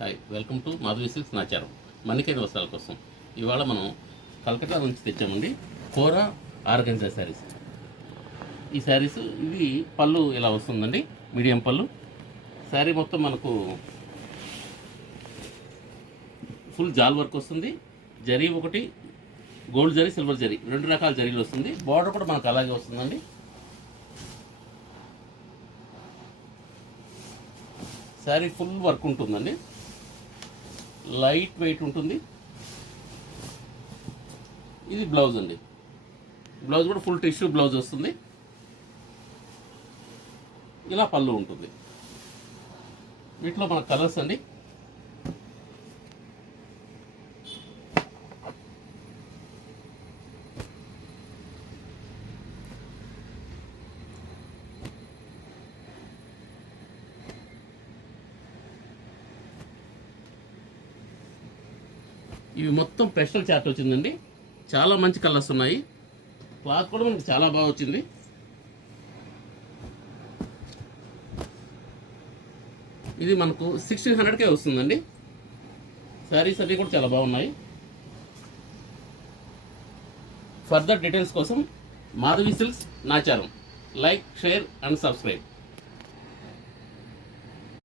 Hi, welcome to Madhavi silks Nacharam మన్నికైన వస్త్రాల కోసం. ఇవాళ మనం కలకత్తా నుంచి తెచ్చామండి కోరా ఆర్గంజా శారీస్. ఈ శారీస్ ఇది పళ్ళు ఇలా వస్తుందండి, మీడియం పళ్ళు. శారీ మొత్తం మనకు ఫుల్ జాల్ వర్క్ వస్తుంది. జరీ ఒకటి గోల్డ్ జరీ, సిల్వర్ జరీ, రెండు రకాల జరీలు వస్తుంది. బార్డర్ కూడా మనకు అలాగే వస్తుందండి. శారీ ఫుల్ వర్క్ ఉంటుందండి, లైట్ వెయిట్ ఉంటుంది. ఇది బ్లౌజ్ అండి, బ్లౌజ్ కూడా ఫుల్ టిష్యూ బ్లౌజ్ వస్తుంది. ఇలా పళ్ళు ఉంటుంది. వీటిలో మన కలర్స్ అండి, ఇవి మొత్తం పెస్టల్ చార్ట్ వచ్చిందండి. చాలా మంచి కలర్స్ ఉన్నాయి. క్లాత్ కూడా మనకు చాలా బాగా వచ్చింది. ఇది మనకు 1600కే వస్తుందండి. శారీస్ అన్నీ కూడా చాలా బాగున్నాయి. ఫర్దర్ డీటెయిల్స్ కోసం Madhavi silks Nacharam. Like, share and subscribe.